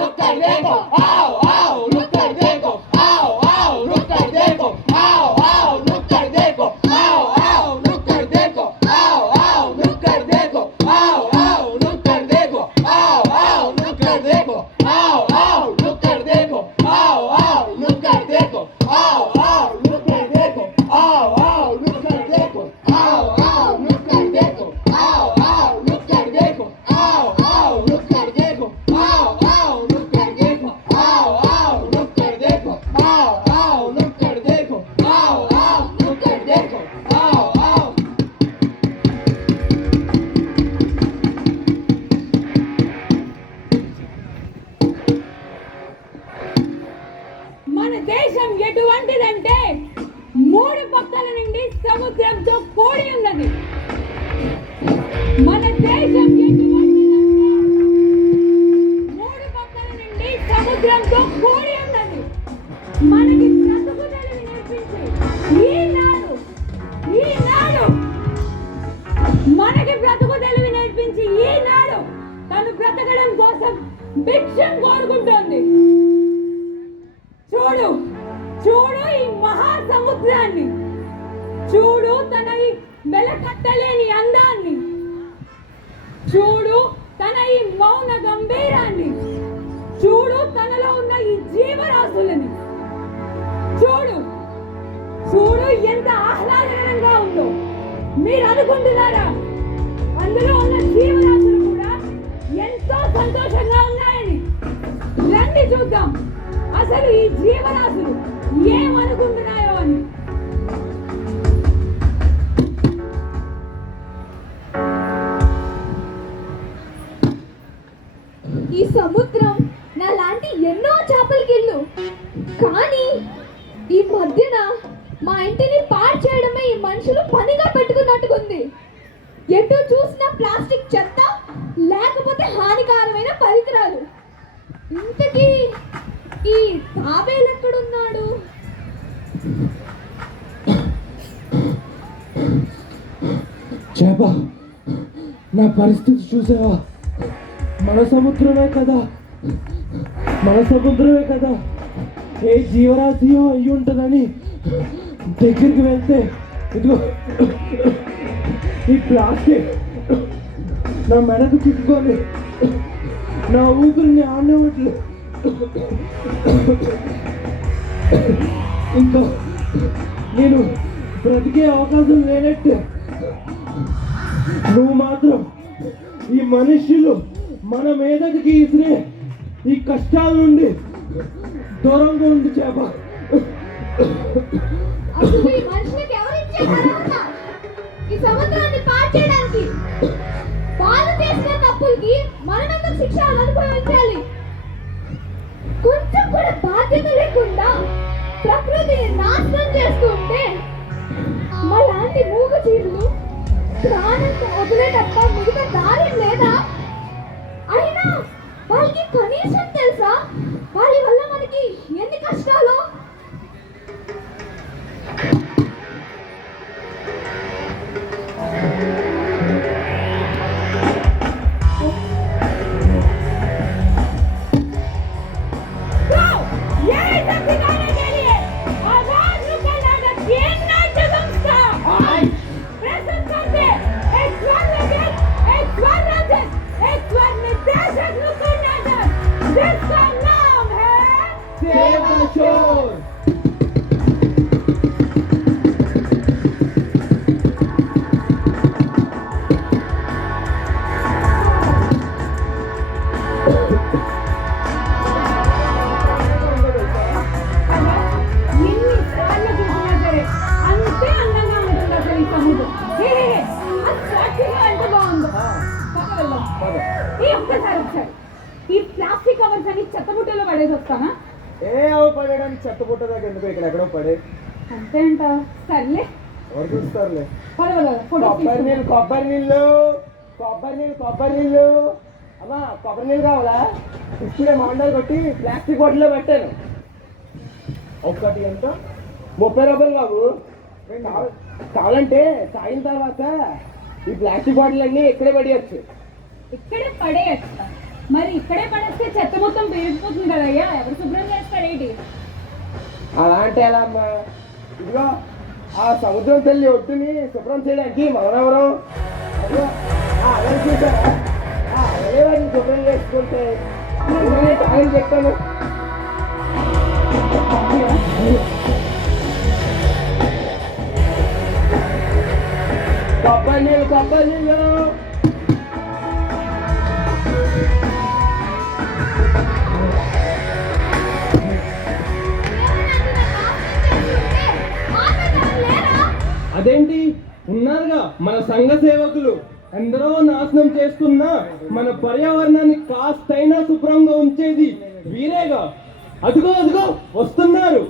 look at देखो आओ आओ look at देखो आओ आओ look at देखो आओ आओ look at देखो आओ आओ look at देखो आओ आओ look at देखो आओ आओ look at देखो आओ आओ look at देखो आओ आओ look at देखो आओ आओ look at देखो आओ आओ look at देखो आओ आओ look at देखो आओ आओ look at देखो आओ आओ look at देखो आओ आओ look at देखो आओ आओ look at देखो आओ आओ look at देखो आओ आओ look at देखो आओ आओ look at देखो आओ आओ మన దేశం ఎటువంటిదంటే మూడు పక్కల నుండి సముద్రంతో కూడి ఉన్నది. మన దేశం ఎటువంటిదంటే మూడు పక్కల నుండి సముద్రంతో కూడి ఉన్నది. మనకి బ్రతుకుదలని నేర్పించి ఈనాడు మనకి బ్రతుకు తెలివి నేర్పించి ఈనాడు తను బ్రతకడం కోసం భిక్షం కోరుకుంటోంది. చూడు చూడు ఈ మహాసముద్రాన్ని, చూడు తన ఈ వెలకట్టలేని అందాన్ని, చూడు తన ఈ మౌన గంభీరాన్ని, చూడు తనలో ఉన్న ఈ జీవరాశులని, చూడు చూడు ఎంత ఆహ్లాదకరంగా ఉందో. మీరు అనుకుంటున్నారా అందులో ఉన్న జీవరాశులు కూడా ఎంతో సంతోషంగా ఉన్నాయని? రండి చూద్దాం అసలు ఈ జీవరాశులు ఏమనుకుంటున్నాయో అని. ఈ సముద్రం నా లాంటి ఎన్నో చేపలకి ఇల్లు, కానీ ఈ మధ్యన మా ఇంటిని పాడు చేయడమే ఈ మనుషులు పనిగా పెట్టుకున్నట్టుకుంది. ఎటు చూసినా ప్లాస్టిక్ చెత్త, లేకపోతే హానికరమైన పరికరాలు. ఇంతకీ ఈ తాబేలు ఎక్కడున్నాడు? చేప, నా పరిస్థితి చూసావా? మన సముద్రమే కదా ఏ జీవరాశియో అయ్యి ఉంటుందని దగ్గరికి వెళ్తే ఇదిగో ఈ ప్లాస్టిక్ నా మెడకు చిక్కుకొని నా ఊపిరిని ఆడవట్లేదు. ఇంకా నేను బ్రతికే అవకాశం లేనట్టే. నువ్వు మాత్రం ఈ మనుష్యులు మన మీదకి గీసినే ఈ కష్టాల నుండి దూరంగా ఉంది చేప. అసలు ఈ మనుషులకు ఎవరిచ్చారు ఈ సముద్రాన్ని పాడు చేయడానికి? వాళ్ళు చేసిన తప్పులకి మనమెందుకు శిక్ష అనుభవించాలి? కొంచెం కూడా బాధ్యత లేకుండా ప్రకృతిని నాశనం చేస్తుంటే మాలాంటి మూగ జీవులు ప్రాణంతో వదిలే తప్ప మిగతా దారి లేదా? అయినా వాళ్ళకి కనీసం తెలుసా వాళ్ళ వల్ల మనకి ఎన్ని కష్టాలు? ఈ ప్లాస్టిక్ కవర్స్ అని చెత్తబుట్టలో పడేసి వస్తానా? పడేయడానికి చెత్తబుట్ట దగ్గర ఎందుకు, ఇక్కడ ఎక్కడో పడే అంతే అంట. సర్లే, ఎవరు చూస్తారులే. కొబ్బరి నీళ్ళు అమ్మా, కొబ్బరి నీళ్ళు కావాలా? ఇప్పుడే మండలు కొట్టి ప్లాస్టిక్ బాటిల్లో పెట్టాను. ఒక్కటి ఎంత? 30 రూపాయలు బాబు. కావాలంటే తాగిన తర్వాత ఈ ప్లాస్టిక్ బాటిల్ అన్నీ ఇక్కడే పడేయచ్చు. మరి ఇక్కడే పడేస్తే చెత్త మొత్తం పేరుకుపోతుంది కదయ్యా, ఎవరు శుభ్రం చేస్తాడేంటి? అలా అంటే ఎలా అమ్మా? ఇదిగో ఆ సముద్రం తల్లి ఒడ్డుని శుభ్రం చేయడానికి మనమెవరం? అదిగో ఆ అలా చూసారా? ఆ అదే వాటిని శుభ్రం చేసుకుంటే ఆయన చెప్తాను. కొబ్బరి నీళ్ళు కొబ్బరి నీళ్ళు. అదేంటి ఉన్నారుగా మన సంఘ సేవకులు, ఎందరో నాశనం చేస్తున్నా మన పర్యావరణాన్ని కాస్తైనా శుభ్రంగా ఉంచేది వీరేగా. అదిగో అదిగో వస్తున్నారు.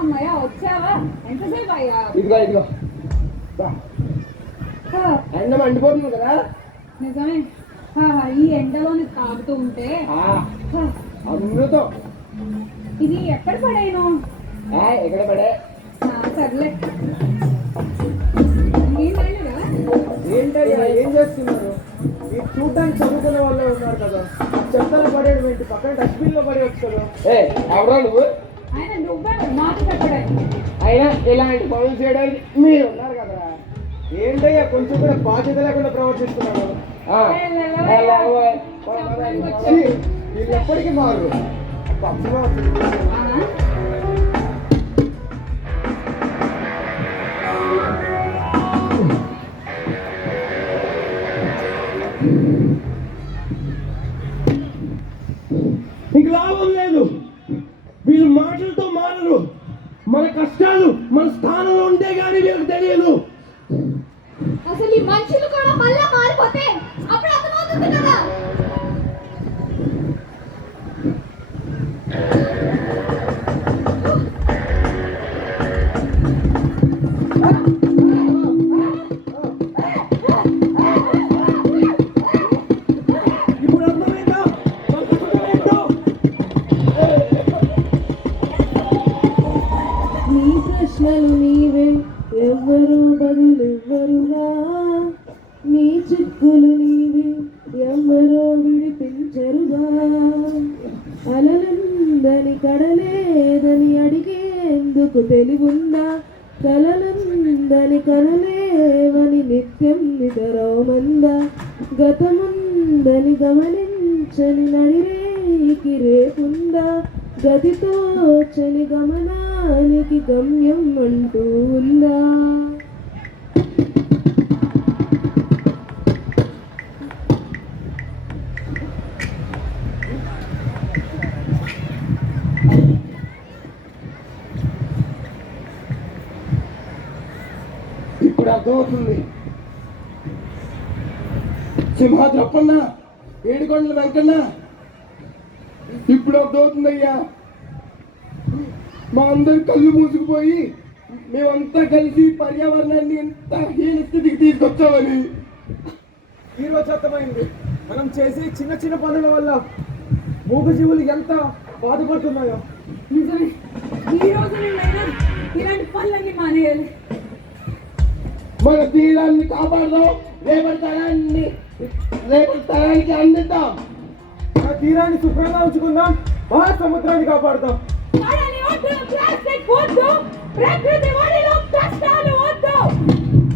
అమ్మయ్యా వచ్చావా? ఎంతసేపు అయ్యా? ఇదిగో ఇదిగో ఎండ మండిపోతుంది కదా. నిజమే, ఈ ఎండలోని తాగుతూ ఉంటే అమృతం. ఇది ఎక్కడ పడేను? ఎక్కడ పడే? సర్లే. ఏంటయ్యా ఏం చేస్తున్నారు? మీరు చూడడానికి చదువుకునే వాళ్ళే ఉన్నారు కదా, చెత్తలో పడేయడం ఏంటి? పక్కన డస్ట్బిన్ లో పడేయచ్చు కదా. ఎవరో నువ్వు? ఆయన నువ్వే మాట చెప్పడానికి. అయినా ఇలాంటి పనులు చేయడానికి మీరు ఉన్నారు కదా. ఏంటయ్యా కొంచెం కూడా బాధ్యత లేకుండా ప్రవర్తిస్తున్నారు. వీళ్ళు ఎప్పటికీ మారు. ఇంక లాభం లేదు, వీళ్ళు మాటలతో మారరు. మన కష్టాలు మన స్థానంలో ఉంటే గానీ వీళ్ళకి తెలియదు. అసలు ఈ మనుషులు కూడా మళ్ళా మారిపోతే అప్పుడు అర్థమవుతుంది కదా. ఇప్పుడు అర్థమైందా? నీ ప్రశ్నలు నీవే, ఎవ్వరూ బదులెవ్వరుగా. నీ చిక్కులు నీవే, ఎవ్వరో విడిపించరుగా. అలలందని కడలేదని అడిగేందుకు తెలివుందా? కలలందని కనలేవని నిత్యం నిదరోమందా? గతముందని గమనించని నడిరేకి రేపుందా? గతితో చని గమనానికి గమ్యం అంటూ ఉందా? ఇప్పుడు అర్థమవుతుంది. సింహాద్రప్పన్న, ఏడుకొండల వెంకన్న, ఇప్పుడు అర్థమవుతుందయ్యా. మా అందరు కళ్ళు మూసుకుపోయి మేమంతా కలిసి పర్యావరణాన్ని ఎంత హీన స్థితికి తీసుకొచ్చామని ఈరోజు అర్థమైంది. మనం చేసే చిన్న చిన్న పనుల వల్ల మూగజీవులు ఎంత బాధపడుతున్నాయో. నిజమే, ఈ రోజు నుండైనా ఇలాంటి పనులన్నీ మానేయాలి. మన తీరాన్ని కాపాడదాం, రేపటి తరానికి అందిద్దాం. మన తీరాన్ని శుభ్రంగా ఉంచుకుందాం, మహాసముద్రాన్ని కాపాడుదాం. మనల్ని వద్దు, ప్లాస్టిక్ వద్దు, ప్రకృతి ఒడిలో కష్టాలు వద్దు.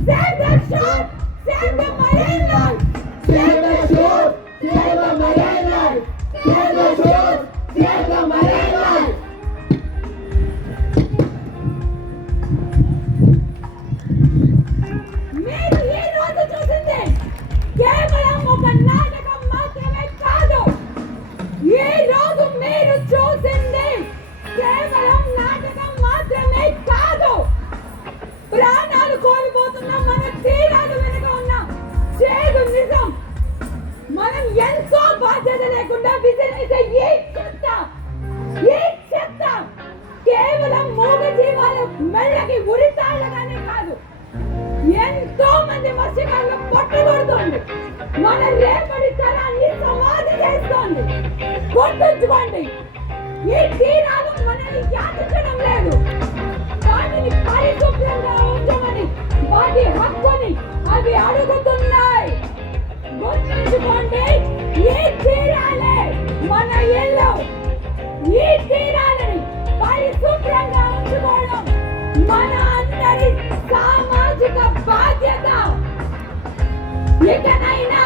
Save the shore, save the marine life. Save the shore, save the marine life. Save the shore, save the marine life. మీరు ఈ రోజు చూసింది కేవలం ఒక నాటకం మాత్రమే కాదు. ఈ రోజు మీరు చూసింది కేవలం నాటకం మాత్రమే కాదు. ప్రాణాలు కోల్పోతున్న మన తీరాలు వెనుక ఉన్న చేదు నిజం. మనం ఎంతో బాధ్యత లేకుండా విసిరేసే ఈ చెత్త కేవలం మూగ జీవాల మెళ్ళకి ఉరితాళ్ళగానే కాదు, ఎంతో మంది మత్స్యకారులు పట్టుబడుతోంది. మన రేపటి తరాన్ని సమాధి చేస్తోంది. గుర్తుంచుకోండి, ఈ తీరాలు మనల్ని యాచించడం లేదు, కానీ వాటిని పరిశుభ్రంగా ఉంచమని వాటి హక్కుని అవి అడుగుతున్నాయి. గుర్తుంచుకోండి, ఈ తీరాలే మన ఇల్లు. ఈ తీరాలని పరిశుభ్రంగా ఉంచుకోవడం మన అందరి సామాజిక బాధ్యత. ఇకనైనా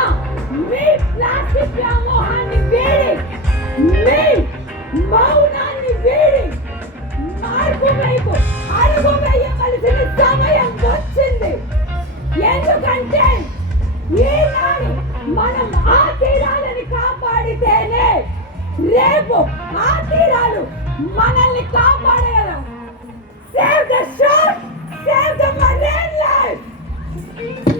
మీ ప్లాస్టిక్ వ్యామోహాన్ని వీడి, మీ మౌనాన్ని వీడి మార్పు వైపు అడుగు వేయవలసిన సమయం వచ్చింది. ఎందుకంటే ఈనాడు మనం ఆ తీరాలని కాపాడితేనే రేపు ఆ తీరాలు మనల్ని కాపాడగలవు. Save the shore, save the marine life.